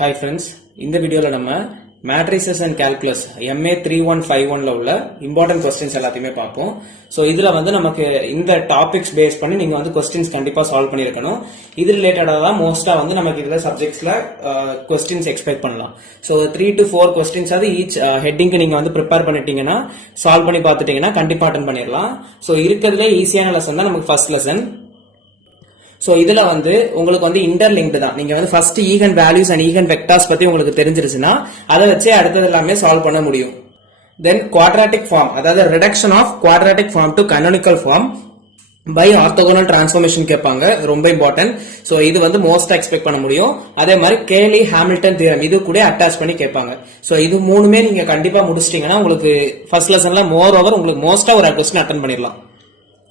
Hi friends, இந்த வீடியோல நம்ம matrices and calculus MA 3151ல உள்ள important questions எல்லாத்தையுமே பார்ப்போம். சோ இதுல வந்து நமக்கு இந்த டாபிக்ஸ் பேஸ் பண்ணி நீங்க வந்து questions கண்டிப்பா சால்வ் பண்ணிருக்கணும். இது ரிலேட்டடா தான் மோஸ்டா வந்து நமக்கு இதுல சப்ஜெக்ட்ஸ்ல questions எக்ஸ்பெக்ட் பண்ணலாம். சோ 3 to 4 questions அது ஈச் ஹெட்டிங்க்கு நீங்க வந்து ப்ரிப்பேர் பண்ணிட்டீங்கன்னா சால்வ் பண்ணி பார்த்துட்டீங்கன்னா கண்டிப்பா அட்டெண்ட் பண்ணிடலாம். சோ இருக்கிறதுலே ஈஸியான லெசன் தான் நமக்கு ஃபர்ஸ்ட் லெசன். சோ இதுல வந்து உங்களுக்கு வந்து இன்டர்லிங்க்டு தான். நீங்க வந்து first eigen values and eigen vectors பத்தி உங்களுக்கு தெரிஞ்சிருச்சுன்னா அதை வச்சு அடுத்தது எல்லாமே சால்வ் பண்ண முடியும். தென் குவாட்ராட்டிக் ஃபார்ம், அதாவது reduction of quadratic form to canonical form by orthogonal transformation கேட்பாங்க, ரொம்ப இம்பார்ட்டன்ட். சோ இது வந்து மோஸ்ட் எக்ஸ்பெக்ட் பண்ண முடியும். அதே மாதிரி கேலி ஹாமில்டன் தியரம் இது கூட அட்டாச் பண்ணி கேட்பாங்க. சோ இது மூணுமே நீங்க கண்டிப்பா முடிச்சிட்டீங்கன்னா உங்களுக்கு ஃபர்ஸ்ட் லெசன்ல மோர் ஓவர் உங்களுக்கு மோஸ்டா ஒரு கொஸ்டின் அட்டெண்ட் பண்ணிடலாம்.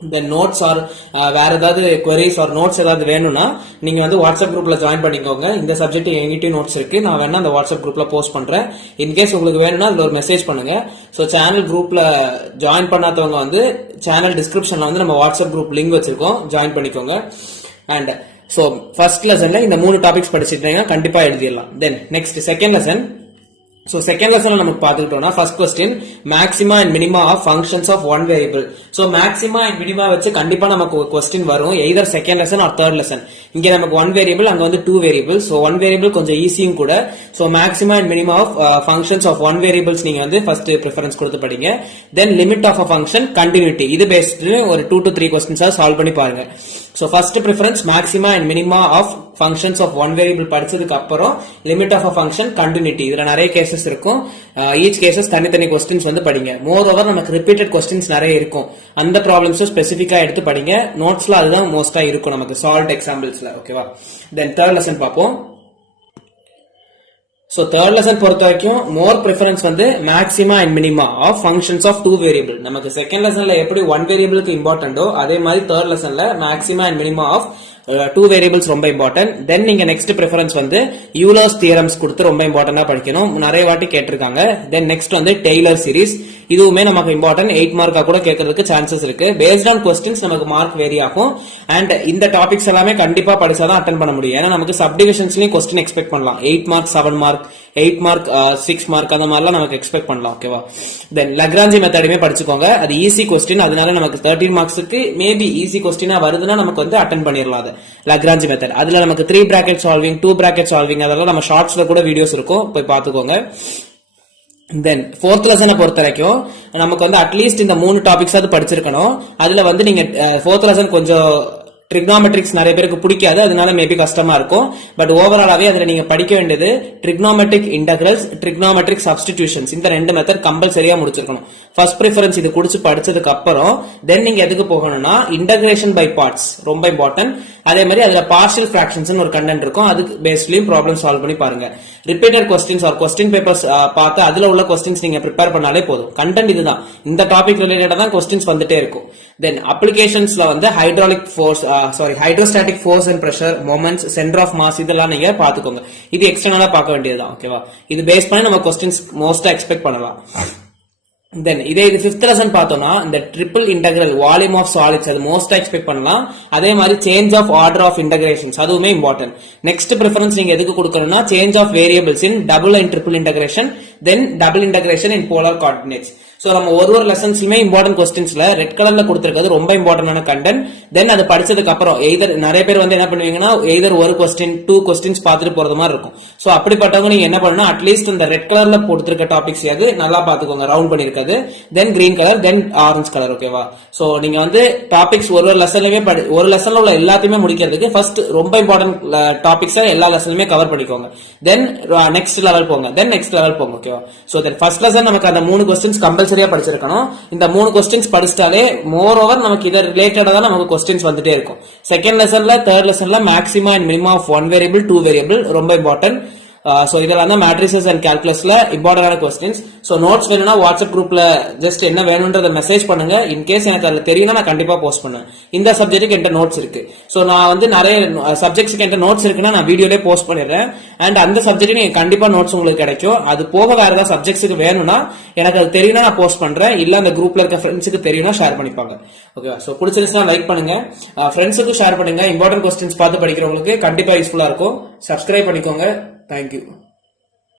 தென் நோட்ஸ் ஆர் வேற ஏதாவது queries ஆர் நோட்ஸ் ஏதாவது வேணும்னா நீங்க வந்து வாட்ஸ்அப் குரூப்ல ஜாயின் பண்ணிக்கோங்க. இந்த சப்ஜெக்ட் எங்கிட்ட நோட்ஸ் இருக்கு, நான் வேணா அந்த வாட்ஸ்அப் குரூப்ல போஸ்ட் பண்றேன். இன்கேஸ் உங்களுக்கு வேணும்னா அதுல ஒரு மெசேஜ் பண்ணுங்க. ஸோ சேனல் குரூப்ல ஜாயின் பண்ணாதவங்க வந்து சேனல் டிஸ்கிரிப்ஷன்ல வந்து நம்ம வாட்ஸ்அப் குரூப் லிங்க் வச்சிருக்கோம், ஜாயின் பண்ணிக்கோங்க. அண்ட் ஸோ ஃபர்ஸ்ட் லெசன்ல இந்த 3 டாபிக்ஸ் படிச்சிட்டீங்கன்னா கண்டிப்பா எழுதிடலாம். Then next second lesson. So second lesson நமக்கு பார்த்துக்கிட்டோம்னா first question maxima and minima of functions of one variable. So maxima and minima வச்சு கண்டிப்பா நமக்கு question வரும், either second lesson or third lesson. இங்க நமக்கு one variable, அங்க வந்து two variables. So one variable கொஞ்சம் ஈஸியும் கூட. So maxima and minima of functions of one variables நீங்க வந்து first preference கொடுத்து படிங்க. Then limit of a function continuity, இது based ஒரு 2 to 3 questions சால்வ் பண்ணி பாருங்க. So first preference maxima and minima of functions of one variable படிச்சதுக்கு அப்புறம் limit of a function continuity, இதுல நிறைய கேசஸ் இருக்கும். ஈச் கேசஸ் தனித்தனி கொஸ்டின்ஸ் வந்து படிங்க. மோர் ஓவர் நமக்கு ரிப்பீட்டட் கொஸ்டின்ஸ் நிறைய இருக்கும், அந்த ப்ராப்ளம்ஸ் ஸ்பெசிஃபிக்கா எடுத்து படிங்க. நோட்ஸ்ல அதுதான் மோஸ்டா இருக்கும் நமக்கு சால்ட் எக்ஸாம்பிள்ஸ்ல. ஓகேவா? தென் தேர்ட் லெசன் பார்ப்போம். சோ தேர்ட் லெசன் பொறுத்த வரைக்கும் மோர் ப்ரிஃபரன்ஸ் வந்து maxima and minima of functions of two variable. நமக்கு செகண்ட் லெசன்ல எப்படி ஒன் வேரியபிளுக்கு இம்பார்ட்டன்டோ அதே மாதிரி தேர்ட் லெசன்ல maxima and minima of two variables ரொம்ப இம்பார்ட்டன்ட். தென் நீங்க நெக்ஸ்ட் ப்ரிஃபரன்ஸ் வந்து யூலர்ஸ் தியரம்ஸ் கொடுத்து ரொம்ப இம்பார்ட்டன்டா படிக்கணும், நிறைய வாட்டி கேட்டிருக்காங்க. தென் நெக்ஸ்ட் வந்து டெய்லர் சீரிஸ், இதுவுமே நமக்கு இம்பார்ட்டன்ட், 8 மார்க்கா கூட கேட்கறதுக்கு சான்சஸ் இருக்கு. பேஸ்ட் ஆன் கொஸ்டின்ஸ் நமக்கு மார்க் வேரி ஆகும். அண்ட் இந்த டாபிக்ஸ் எல்லாமே கண்டிப்பா படிச்சாதான் அட்டென்ட் பண்ண முடியும். ஏன்னா நமக்கு சப்டிவிஷன்ஸ்லயும் கொஸ்டின் எக்ஸ்பெக்ட் பண்ணலாம். 8 மார்க் 7 மார்க் 8 மார்க் 6 மார்க் அந்த மாதிரிலாம் நமக்கு எக்ஸ்பெக்ட் பண்ணலாம். ஓகேவா? தென் லக்ராஞ்சி மெத்தடுமே படிச்சுக்கோங்க, அது ஈஸி கொஸ்டின், அதனால நமக்கு 13 மார்க்ஸுக்கு மேபி ஈஸி கொஸ்டினா வருதுன்னா நமக்கு வந்து அட்டென்ட் பண்ணிடலாம். அது லக்ராஞ்சி மெத்தட், அதுல நமக்கு 3 பிராக்கெட் சால்விங் 2 பிராக்கெட் சால்விங் அதெல்லாம் நம்ம ஷார்ட்ஸ்ல கூட வீடியோஸ் இருக்கும், போய் பாத்துக்கோங்க. தென் ஃபோர்த் லெசனை பொறுத்த வரைக்கும் நமக்கு வந்து அட்லீஸ்ட் இந்த 3 டாபிக்ஸ் அது படிச்சிருக்கணும். அதுல வந்து நீங்க ஃபோர்த் லெசன் கொஞ்சம் ட்ரிக்னாமெட்ரிக்ஸ் நிறைய பேருக்கு பிடிக்காது, அதனால மேபி கஷ்டமா இருக்கும். பட் ஓவராலாவே அதுல நீங்க படிக்க வேண்டியது ட்ரிக்னாமெட்ரிக் இன்டகிரல்ஸ், ட்ரிக்னாமெட்ரிக் சப்ஸ்டிடியூஷன்ஸ், இந்த 2 மெத்தட் கம்பல்சரியா முடிச்சிருக்கணும். ஃபர்ஸ்ட் ப்ரிஃபரன்ஸ் இது குடிச்சு படிச்சதுக்கு அப்புறம் தென் நீங்க எதுக்கு போகணும்னா இன்டகிரேஷன் பை பார்ட்ஸ், ரொம்ப இம்பார்ட்டன்ட். அதே மாதிரி அதுல பார்ஷியல் ஃபிராக்ஷன்ஸ் ஒரு கண்டென்ட் இருக்கும், அதுக்கு பேஸ்லயும் ப்ராப்ளம் சால்வ் பண்ணி பாருங்க. Repeated questions or question papers பார்த்து அதுல உள்ள கொஸ்டின்ஸ் நீங்க ப்ரிப்பேர் பண்ணாலே போதும். கண்டென்ட் இதுதான், இந்த டாபிக் ரிலேட்டடா தான் கொஸ்டின்ஸ் வந்துட்டே இருக்கும். தென் அப்ளிகேஷன்ஸ்ல வந்து hydraulic force hydrostatic force and pressure, moments, centre of mass, இதெல்லாம் நீங்க பாத்துக்கோங்க. இது எக்ஸ்டர்னலா பார்க்க வேண்டியதுதான். ஓகேவா? இது பேஸ் பண்ணி நம்ம கொஸ்டின்ஸ் மோஸ்டா எக்ஸ்பெக்ட் பண்ணலாம். தென் இதே இது ஃபிஃப்த் லெசன் பார்த்தோம்னா இந்த triple integral volume of solids, அது மோஸ்டா எக்ஸ்பெக்ட் பண்ணலாம். அதே மாதிரி change of order of integrations, அதுவுமே இம்பார்ட்டன்ட். நெக்ஸ்ட் ப்ரிஃபரன்ஸ் நீங்க எதுக்கு கொடுக்கணும்னா change of variables in double and triple integration, then double integration in polar coordinates. So நம்ம ஒரு லெசன்ஸ்லயுமே இம்பார்ட்டன்ட் கொஸ்டின்ஸ்ல ரெட் கலர்ல கொடுத்திருக்கிறது ரொம்ப இம்பார்ட்டன்டான கண்டென்ட். தென் அது படிச்சதுக்கு அப்புறம் எய்தர் நிறைய பேர் வந்து என்ன பண்ணுவீங்கன்னா எய்தர் ஒரு கொஸ்டின் 2 கொஸ்டின்ஸ் பார்த்துட்டு போறது மாதிரி இருக்கும். சோ அப்படிப்பட்டவங்க நீங்க என்ன பண்ணணும், அட்லீஸ்ட் இந்த ரெட் கலர்ல போட்டிருக்க டாபிக்ஸ் எது நல்லா பாத்துக்கோங்க, ரவுண்ட் பண்ணிருக்காது. தென் கிரீன் கலர், தென் ஆரஞ்சு கலர். ஓகேவா? சோ நீங்க வந்து டாபிக்ஸ் ஒரு லெசன்லயுமே ஒரு லெசன்ல உள்ள எல்லாத்தையுமே முடிக்கிறதுக்கு ஃபர்ஸ்ட் ரொம்ப இம்பார்ட்டன்ட் டாபிக்ஸ் எல்லா லெசன்லயுமே கவர் பண்ணிக்கோங்க. தென் நெக்ஸ்ட் லெவல் போங்க, தென் நெக்ஸ்ட் லெவல் போங்க. ஓகேவா? சோ தென் ஃபர்ஸ்ட் லெசன் நமக்கு அந்த 3 கொஸ்டின்ஸ் கம்பல்சரியா படிச்சிருக்கணும். இந்த 3 கொஸ்டின்ஸ் படிச்சிட்டாலே மோர் ஓவர் நமக்கு இத ரிலேட்டடா தான் நமக்கு கொஸ்டின்ஸ் வந்துட்டே இருக்கும். செகண்ட் லெசன்ல தேர்ட் லெசன்ல maxima and minima of one variable 2 variable ரொம்ப இம்பார்ட்டன்ட். சோ இதெல்லாம் தான் மேட்ரிசஸ் அண்ட் கால்குலஸ்ல இம்பார்ட்டன்டான கொஸ்டின்ஸ். சோ நோட்ஸ் வேணும்னா வாட்ஸ்அப் குரூப்ல ஜஸ்ட் என்ன வேணும்ன்றத மெசேஜ் பண்ணுங்க. இன்கேஸ் எனக்கு அதுல தெரியும்னா நான் கண்டிப்பா போஸ்ட் பண்ணுவேன். இந்த சப்ஜெக்ட்டுக்கு என்கிட்ட நோட்ஸ் இருக்கு. சோ நான் வந்து நிறைய சப்ஜெக்ட்ஸ்க்கு என்கிட்ட நோட்ஸ் இருக்குன்னா நான் வீடியோலே போஸ்ட் பண்ணிடுறேன். அண்ட் அந்த சப்ஜெக்ட் நீங்க கண்டிப்பா நோட்ஸ் உங்களுக்கு கிடைக்கும். அது போக வேற ஏதாவது சப்ஜெக்ட்ஸ்க்கு வேணும்னா எனக்கு அது தெரியும்னா நான் போஸ்ட் பண்றேன், இல்ல அந்த குரூப்ல இருக்க ஃப்ரெண்ட்ஸுக்கு தெரியும்னா ஷேர் பண்ணிப்பாங்க. ஓகேவா? சோ பிடிச்சிருந்துச்சுன்னா லைக் பண்ணுங்க, ஃப்ரெண்ட்ஸுக்கும் ஷேர் பண்ணுங்க. இம்பார்ட்டன்ட் கொஸ்டின்ஸ் பார்த்து படிக்கிறவங்களுக்கு கண்டிப்பா யூஸ்ஃபுல்லா இருக்கும். சப்ஸ்கிரைப் பண்ணிக்கோங்க. தேங்க்யூ.